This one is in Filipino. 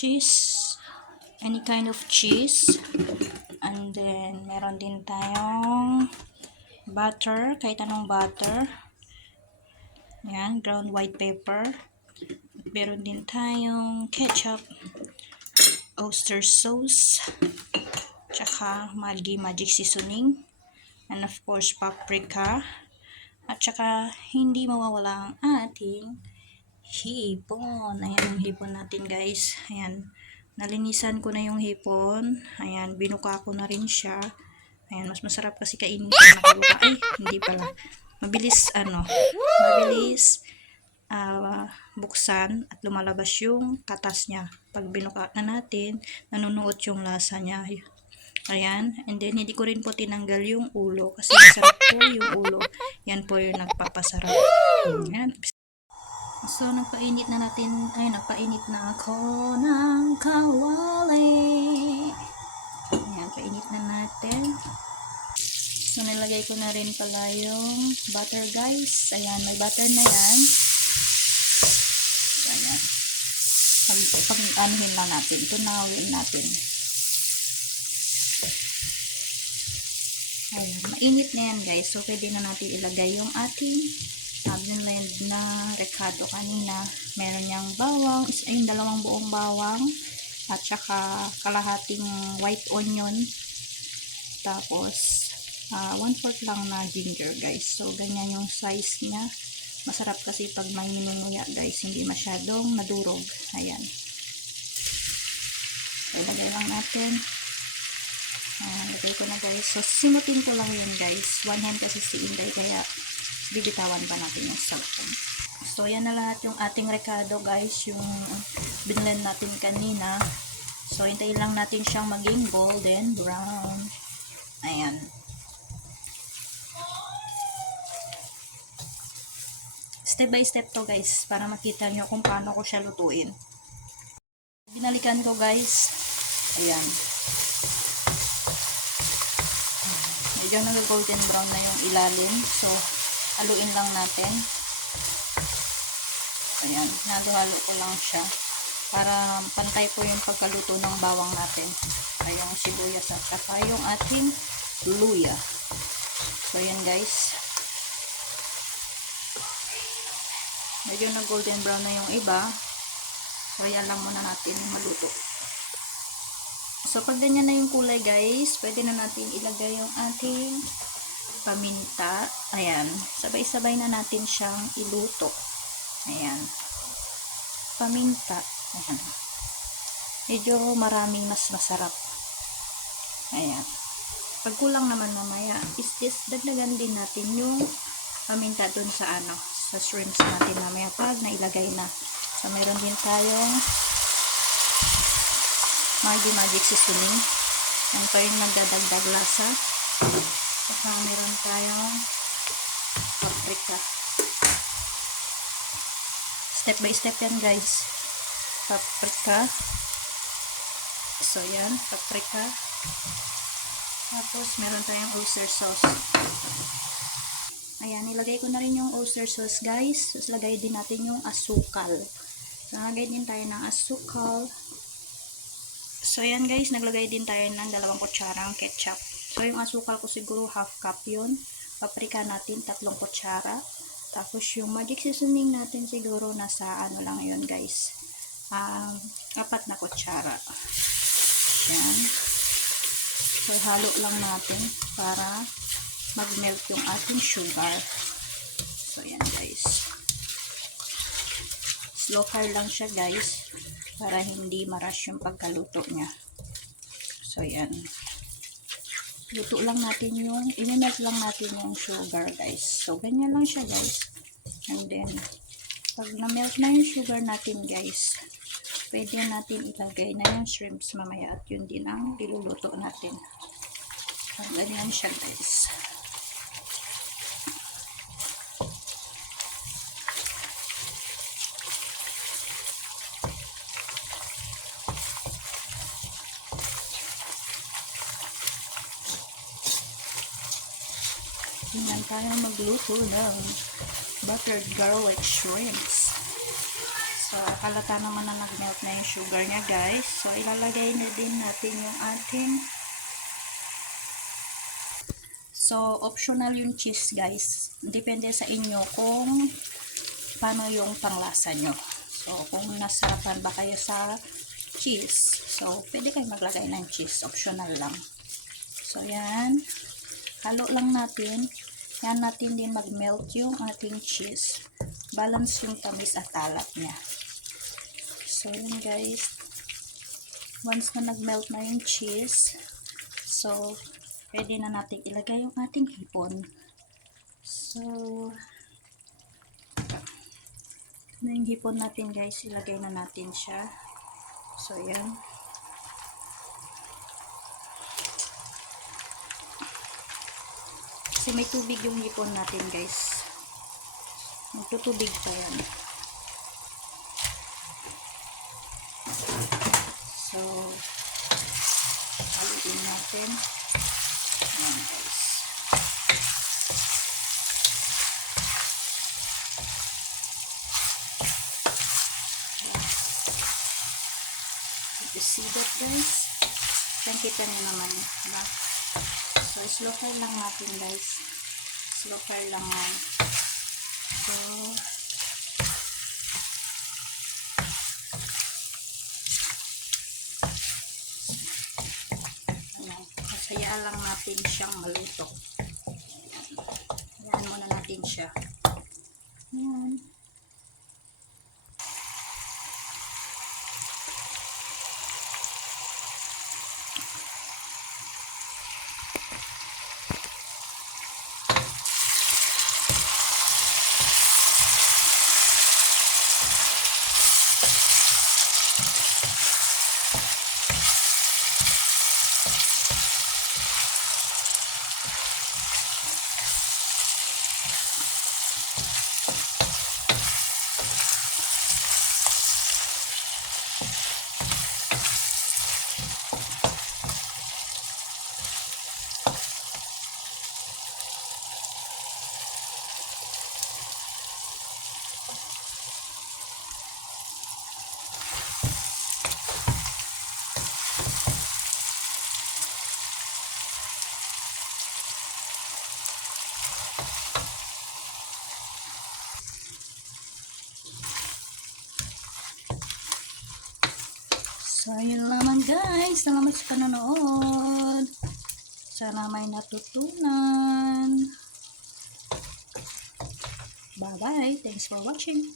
cheese, any kind of cheese. And then, meron din tayong butter, kahit anong butter. Yan, ground white pepper. Meron din tayong ketchup, oyster sauce, tsaka Maggi magic seasoning, and of course, paprika. At tsaka, hindi mawawala ang ating hipon. Ayan yung hipon natin, guys. Ayan. Nalinisan ko na yung hipon. Ayan. Binuka ko na rin siya. Ayan. Mas masarap kasi kainin kung nakabuka. Ay, hindi pala. Mabilis, mabilis buksan at lumalabas yung katas niya. Pag binuka na natin, nanunuot yung lasa niya. Ayan. And then, hindi ko rin po tinanggal yung ulo. Kasi masarap po yung ulo. Yan po yung nagpapasarap. Ayan. So, nagpainit na ako ng kawali. Ayan, painit na natin. So, nilagay ko na rin pala yung butter, guys. Ayan, may butter na yan. Ayan. Pag-anuhin lang natin. Tunawin natin. Ayan, mainit na yan, guys. So, pwede na natin ilagay yung ating blend na recado kanina. Meron niyang bawang, ayun, 2 buong bawang, at saka kalahating white onion, tapos 1/4 lang na ginger, guys. So, ganyan yung size niya. Masarap kasi pag may minunguya, guys, hindi masyadong nadurog. Ayan. So, ilagay lang natin. Lagay ko na, guys. So, simutin ko lang yan, guys. One hand kasi si Inday, kaya bibitawan pa natin yung cellphone. So, yan na lahat yung ating recado, guys. Yung binlend natin kanina. So, hintayin lang natin siyang maging golden brown. Ayan. Step by step to, guys, para makita nyo kung paano ko siya lutuin. Binalikan ko, guys. Ayan. Medyo nag-golden brown na yung ilalim. So, haluin lang natin. Ayan, halo-halo ko lang siya para pantay po yung pagkaluto ng bawang natin. Ay, yung sibuyas at saka yung ating luya. So, ayan, guys. Medyo na golden brown na yung iba. So, ayan lang muna natin maluto. So, pag ganyan na yung kulay, guys, pwede na natin ilagay yung ating paminta. Ayan. Sabay-sabay na natin siyang iluto. Ayan. Paminta. Ayan. Medyo maraming mas masarap. Ayan. Pag kulang naman mamaya, dagdagan din natin yung paminta dun sa sa shrimps natin mamaya pag nailagay na. So, mayroon din tayong Maggi magic seasoning. Yan pa yung nagdadagdag lasa. Saka meron tayong paprika. Step by step yan, guys. Paprika. So, yan. Paprika. Tapos, meron tayong oyster sauce. Ayan, nilagay ko na rin yung oyster sauce, guys. Tapos, lagay din natin yung asukal. Lagay din tayo ng asukal. So, ayan, guys. Naglagay din tayo ng 2 kutsarang ketchup. So, yung asukal ko siguro 1/2 cup yun. Paprika natin 3 kutsara. Tapos, yung magic seasoning natin siguro nasa lang yun, guys. 4 na kutsara. Yan. So, halo lang natin para mag-melt yung ating sugar. So, yan, guys. Slow fire lang siya, guys, para hindi ma-rush yung pagkaluto niya. So, yan. Luto lang natin i-melt lang natin yung sugar, guys. So, ganyan lang siya, guys. And then, pag na-melt na yung sugar natin, guys, pwede natin ilagay na yung shrimps mamaya at yun din ang iluluto natin. So, ganyan siya, guys. Tingnan tayo magluto ng buttered garlic shrimps. So, halata naman na nag-melt na yung sugar niya, guys. So, ilalagay na din natin yung ating. So, optional yung cheese, guys. Depende sa inyo kung paano yung panglasa nyo. So, kung nasarapan ba kayo sa cheese, so, pwede kayo maglagay ng cheese. Optional lang. So, yan. Halo lang natin. Yan natin din mag-melt yung ating cheese. Balance yung tamis at alat niya. So, yan guys. Once na nag-melt na yung cheese, so, pwede na natin ilagay yung ating hipon. So, ito na yung hipon natin guys. Ilagay na natin siya. So, yan. Kasi may tubig yung hipon natin guys. Magtutubig pa yan. So, haluin natin. Ayan guys. You see that guys? Kita nyo naman. Diba? So, slow fire lang natin guys. Slow fire lang yan. So, ayan. Masayaan lang natin siyang maluto. Ayan muna natin siya. Ayan. So, yun naman guys. Salamat sa panonood. Sana may natutunan. Bye-bye. Thanks for watching.